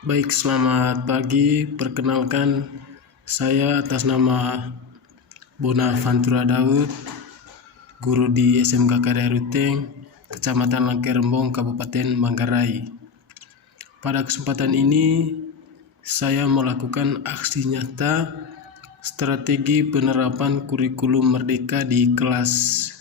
Baik, selamat pagi. Perkenalkan, saya atas nama Bonaventura Daud, guru di SMK Karya Ruteng, Kecamatan Langkerembong, Kabupaten Manggarai. Pada kesempatan ini, saya melakukan aksi nyata strategi penerapan kurikulum merdeka di kelas.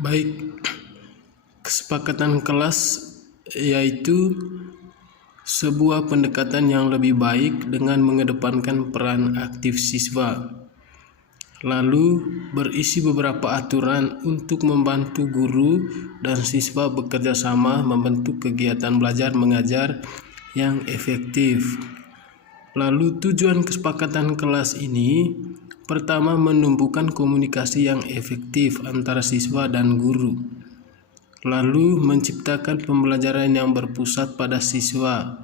Baik, kesepakatan kelas yaitu sebuah pendekatan yang lebih baik dengan mengedepankan peran aktif siswa. Lalu berisi beberapa aturan untuk membantu guru dan siswa bekerja sama membentuk kegiatan belajar mengajar yang efektif. Lalu tujuan kesepakatan kelas ini pertama menumbuhkan komunikasi yang efektif antara siswa dan guru. Lalu menciptakan pembelajaran yang berpusat pada siswa.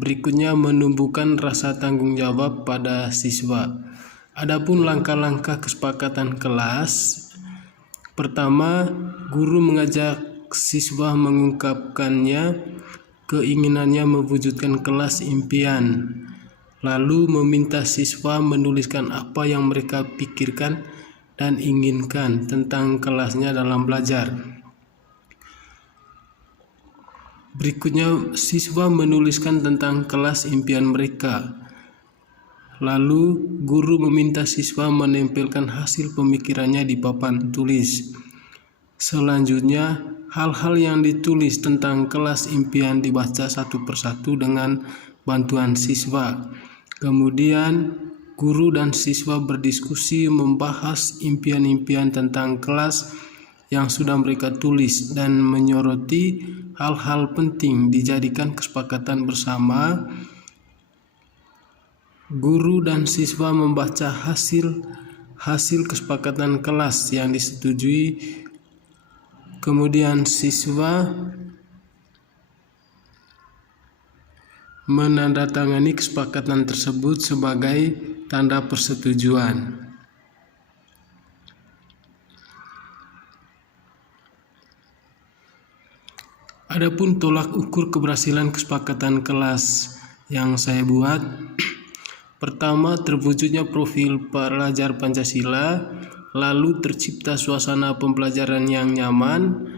Berikutnya menumbuhkan rasa tanggung jawab pada siswa. Adapun langkah-langkah kesepakatan kelas, pertama, guru mengajak siswa mengungkapkannya keinginannya mewujudkan kelas impian. Lalu meminta siswa menuliskan apa yang mereka pikirkan dan inginkan tentang kelasnya dalam belajar. Berikutnya, siswa menuliskan tentang kelas impian mereka. Lalu, guru meminta siswa menempelkan hasil pemikirannya di papan tulis. Selanjutnya, hal-hal yang ditulis tentang kelas impian dibaca satu persatu dengan bantuan siswa. Kemudian, guru dan siswa berdiskusi membahas impian-impian tentang kelas yang sudah mereka tulis dan menyoroti hal-hal penting dijadikan kesepakatan bersama. Guru dan siswa membaca hasil kesepakatan kelas yang disetujui. Kemudian siswa menandatangani kesepakatan tersebut sebagai tanda persetujuan. Adapun tolak ukur keberhasilan kesepakatan kelas yang saya buat, pertama terwujudnya profil pelajar Pancasila, lalu tercipta suasana pembelajaran yang nyaman.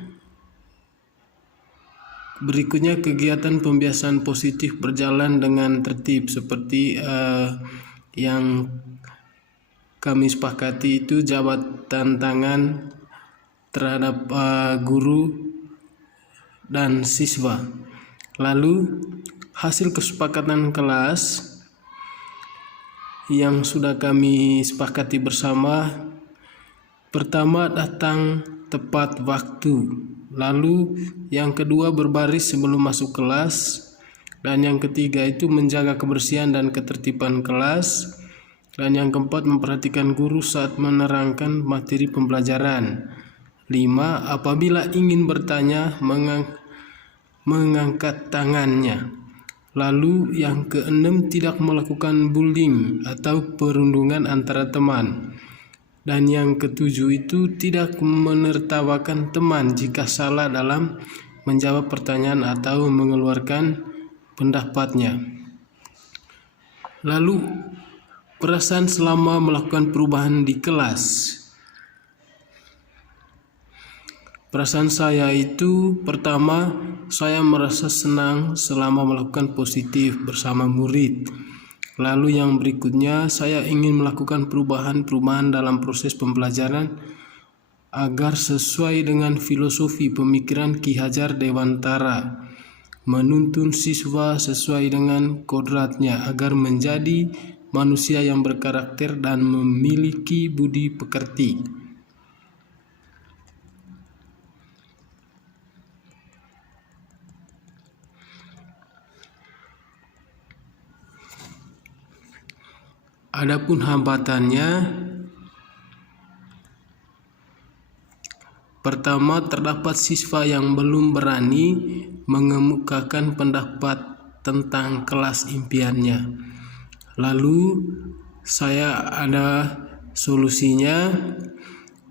Berikutnya kegiatan pembiasaan positif berjalan dengan tertib seperti yang kami sepakati itu jabatan tangan terhadap guru dan siswa. Lalu hasil kesepakatan kelas yang sudah kami sepakati bersama, pertama datang tepat waktu. Lalu yang kedua berbaris sebelum masuk kelas, dan yang ketiga itu menjaga kebersihan dan ketertiban kelas, dan yang keempat memperhatikan guru saat menerangkan materi pembelajaran. 5. Apabila ingin bertanya mengangkat tangannya. Lalu yang keenam tidak melakukan bullying atau perundungan antara teman. Dan yang ketujuh itu tidak menertawakan teman jika salah dalam menjawab pertanyaan atau mengeluarkan pendapatnya. Lalu perasaan selama melakukan perubahan di kelas. Perasaan saya itu pertama, saya merasa senang selama melakukan positif bersama murid. Lalu yang berikutnya, saya ingin melakukan perubahan-perubahan dalam proses pembelajaran agar sesuai dengan filosofi pemikiran Ki Hajar Dewantara, menuntun siswa sesuai dengan kodratnya agar menjadi manusia yang berkarakter dan memiliki budi pekerti. Adapun hambatannya, Pertama, terdapat siswa yang belum berani mengemukakan pendapat tentang kelas impiannya. Lalu saya ada solusinya.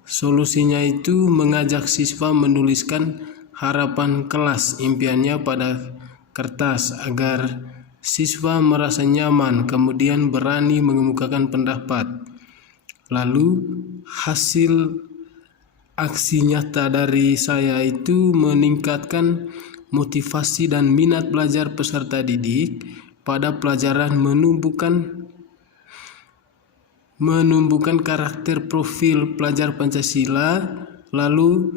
Solusinya itu mengajak siswa menuliskan harapan kelas impiannya pada kertas agar siswa merasa nyaman kemudian berani mengemukakan pendapat. Lalu hasil aksi nyata dari saya itu meningkatkan motivasi dan minat belajar peserta didik pada pelajaran menumbuhkan karakter profil pelajar Pancasila. Lalu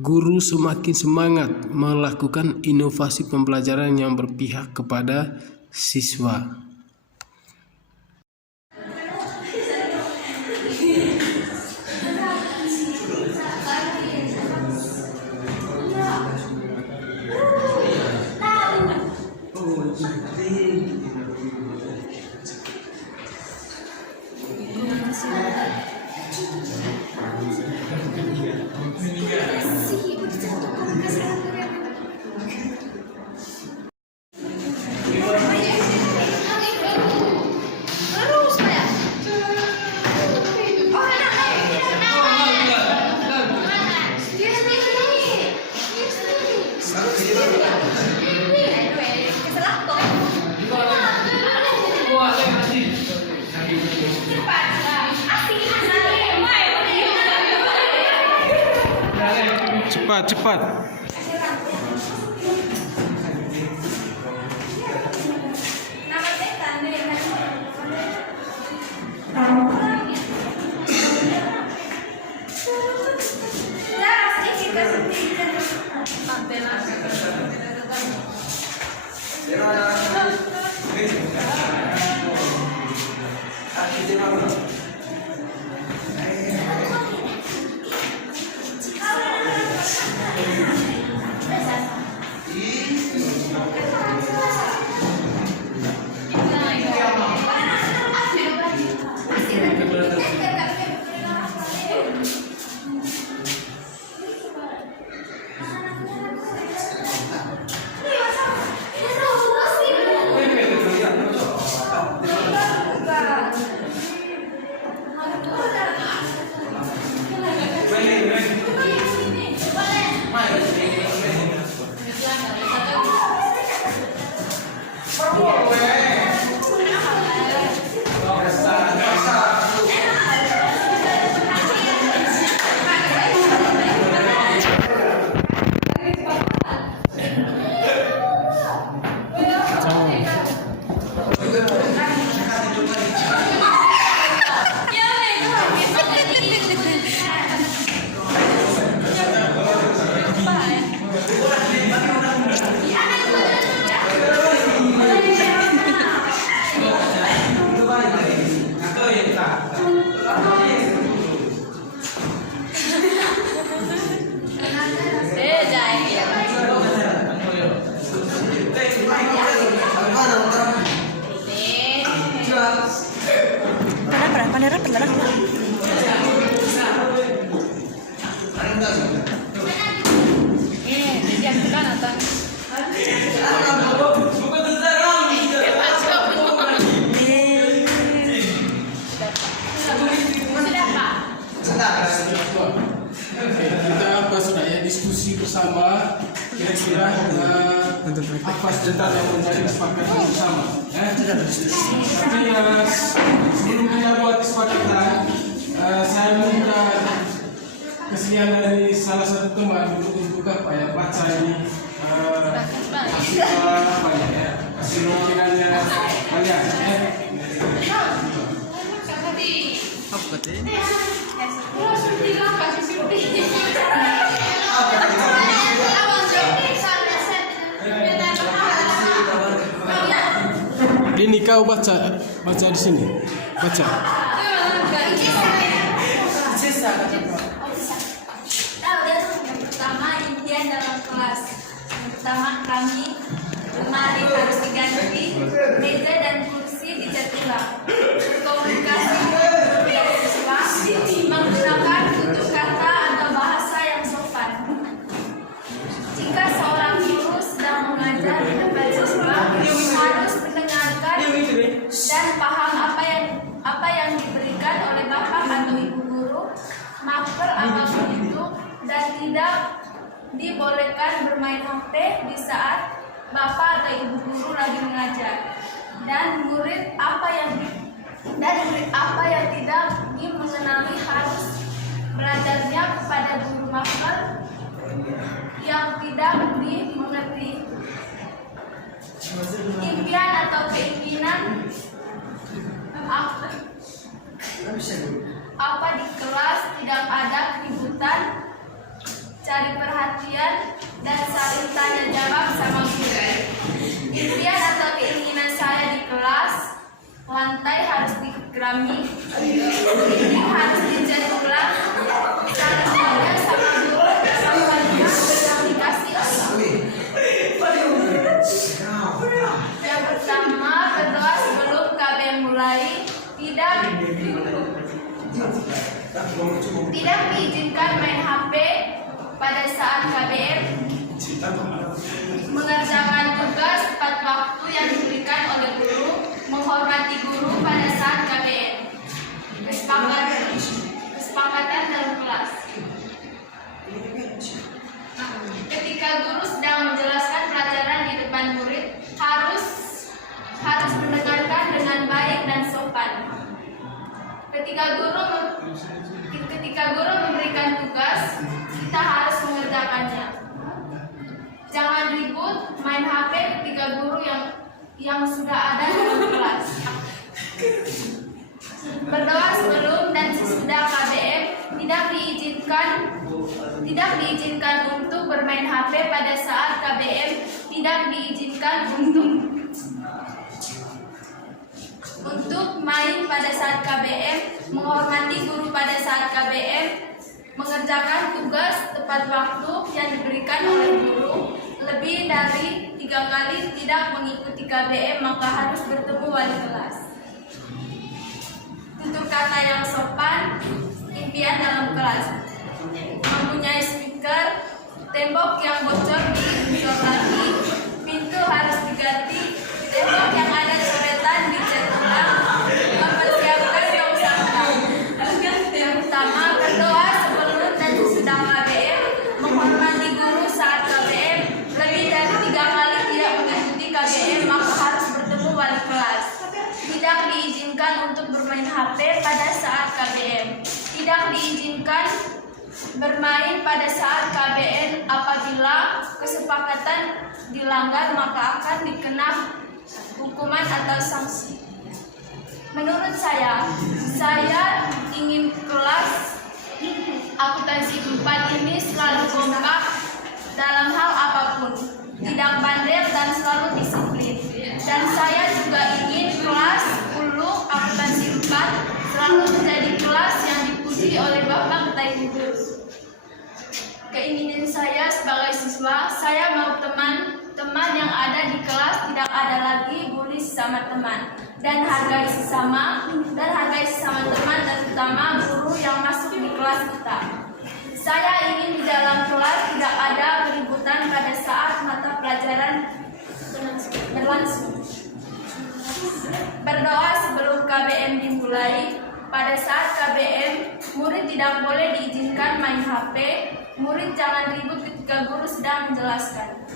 guru semakin semangat melakukan inovasi pembelajaran yang berpihak kepada siswa. Cepat. Kita sudah ya diskusi bersama kira-kira apa tentang yang menjadi kesepakatan bersama. Tapi sebelum kita buat kesepakatan, saya minta kesediaan dari salah satu teman untuk membuka baca ini banyak ya, kasih loginannya banyak ya. Apa katanya? Ini kau baca di sini, baca. Pertama, impian dalam kelas. Pertama, kami lemari harus diganti, meja dan kursi dicat ulang. Komunikasi dengan siswa menggunakan tutur kata atau bahasa masker apapun itu, dan tidak dibolehkan bermain HP di saat bapak atau ibu guru lagi mengajar. Dan murid apa yang tidak mengenali harus belajarnya kepada guru masker yang tidak dimengerti. Impian atau keinginan apa di kelas tidak ada keributan, cari perhatian, dan saling tanya jawab sama guru. Impian atau keinginan saya di kelas, lantai harus dikerami, dinding harus dicat ulang, saling tanya sama guru, sama berkomunikasi. Yang pertama, berdoa sebelum KBM mulai. Tidak diizinkan main HP pada saat KBM. Mengerjakan tugas tepat waktu yang diberikan oleh guru. Menghormati guru pada saat KBM. Kesepakatan dalam kelas. Ketika guru sedang menjelaskan pelajaran di depan murid, harus mendengarkan dengan baik dan sopan. Ketika guru memberikan tugas, kita harus mengerjakannya. Jangan ribut main HP ketika guru yang sudah ada dalam kelas. Berdoa sebelum dan sesudah KBM. Tidak diizinkan untuk bermain HP pada saat KBM. Tidak diizinkan untuk main pada saat KBM, menghormati guru pada saat KBM, mengerjakan tugas tepat waktu yang diberikan oleh guru, lebih dari 3 kali tidak mengikuti KBM maka harus bertemu wali kelas. Tutur kata yang sopan, impian dalam kelas, mempunyai speaker, tembok yang bocor diusir lagi, pintu harus diganti, tembok yang ada coretan dicat ulang, mempersiapkan kerusakan. Yang utama, berdoa sebelum dan sesudah KBM, menghormati guru saat KBM, lebih dari 3 kali tidak mengikuti KBM maka harus bertemu wali kelas. Tidak diizinkan untuk bermain HP pada saat KBM. Tidak diizinkan bermain pada saat KBM. Apabila kesepakatan dilanggar maka akan dikena hukuman atau sanksi. Menurut saya ingin kelas akuntansi 4 ini selalu kompak dalam hal apapun, tidak bandel dan selalu disiplin. Dan saya juga ingin kelas 10 akuntansi 4 selalu menjadi kelas yang dipuji oleh Bapak dan Ibu. Keinginan saya sebagai siswa, saya mau teman-teman yang ada di kelas tidak ada lagi bully sesama teman, dan hargai sesama teman, dan terutama guru yang masuk di kelas kita. Saya ingin di dalam kelas tidak ada keributan pada saat mata pelajaran berlangsung. Berdoa sebelum KBM dimulai. Pada saat KBM, murid tidak boleh diizinkan main HP. Murid jangan ribut ketika guru sedang menjelaskan.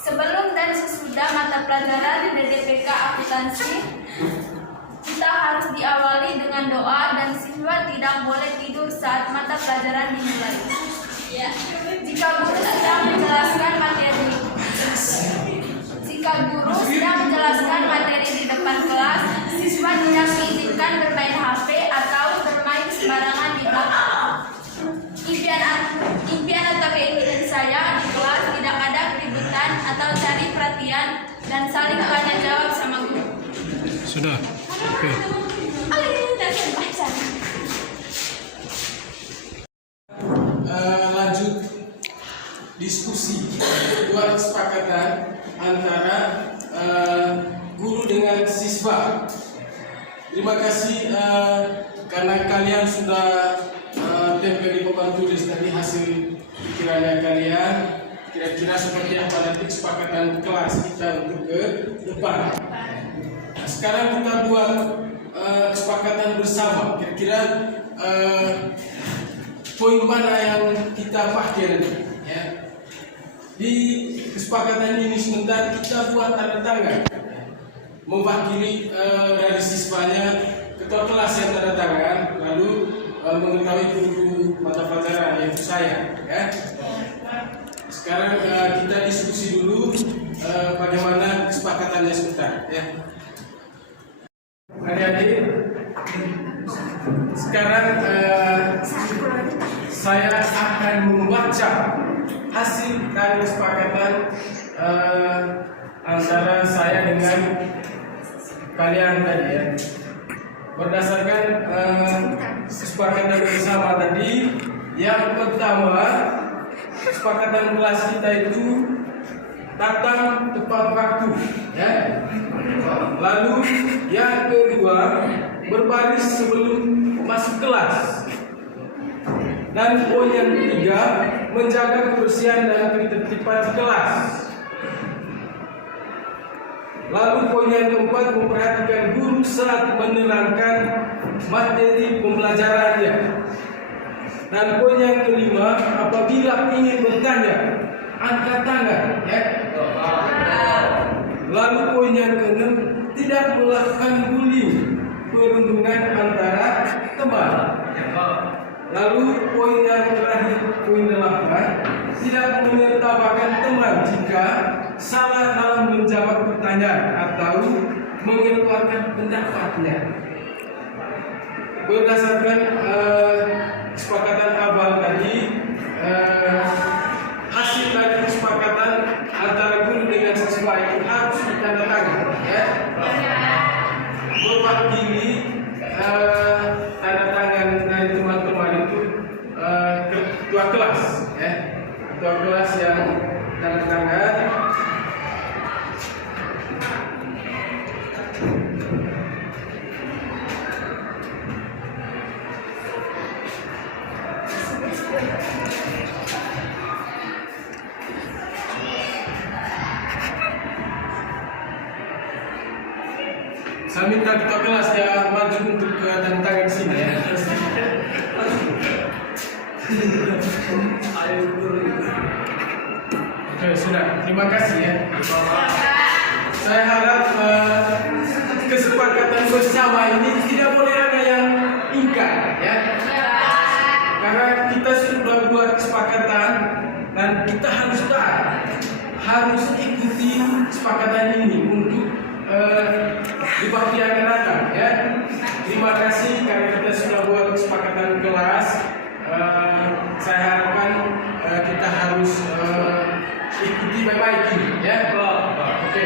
Sebelum dan sesudah mata pelajaran DDPK akuntansi, kita harus diawali dengan doa dan siswa tidak boleh tidur saat mata pelajaran dimulai. Jika guru sedang menjelaskan materi di depan kelas, siswa tidak diizinkan bermain HP atau bermain sembarangan di belakang. Impian atau keinginan saya di kelas tidak ada keributan atau cari perhatian dan saling tanya jawab sama guru. Sudah. Oke. Lanjut diskusi, buat kesepakatan antara guru dengan siswa. Terima kasih karena kalian sudah tempel di papan tulis tadi hasil pikirannya kalian. Kira-kira seperti apa nanti kesepakatan kelas kita untuk ke depan. Nah, sekarang kita buat kesepakatan bersama. Kira-kira poin mana yang kita pakai nanti. Ya. Di kesepakatan ini sebentar kita buat tanda tangan, mewakili dari siswanya, ketua kelas yang tanda tangan, lalu mengetahui guru mata pelajaran yaitu saya. Ya. Sekarang kita diskusi dulu bagaimana kesepakatannya sebentar. Ya. Adik-adik, sekarang saya akan membaca hasil dari kesepakatan antara saya dengan kalian tadi ya. Berdasarkan kesepakatan bersama tadi, yang pertama kesepakatan kelas kita itu datang tepat waktu, ya. Lalu yang kedua berbaris sebelum masuk kelas. Dan poin yang ketiga menjaga kebersihan dan ketertiban di kelas. Lalu poin yang keempat memperhatikan guru saat menerangkan materi pembelajarannya. Dan poin yang kelima apabila ingin bertanya angkat tangan, ya. Lalu poin yang keenam tidak melakukan bullying, perundungan antara teman. Lalu poin yang terakhir, poin 8, tidak menertawakan teman jika salah dalam menjawab pertanyaan atau mengeluarkan pendapatnya. Berdasarkan kesepakatan awal tadi, hasil dari kesepakatan antara guru dengan siswa itu harus ditandatangani, ya. Mewakili tanda tangan dari teman-teman itu ketua kelas, ya. Ketua kelas yang tanda tangan. Saya minta ketua kelas ya maju untuk tanda tangan sini, ya. Oke, sudah. Terima kasih, ya. Saya harap kesepakatan bersama ini tidak boleh ada yang ingkar, ya. Karena kita sudah buat kesepakatan dan kita harus taat, harus ikuti kesepakatan ini untuk di waktu yang akan datang, ya. Terima kasih karena kita sudah buat kesepakatan kelas. Saya harapkan kita harus ikuti baik-baik, ya. Oke.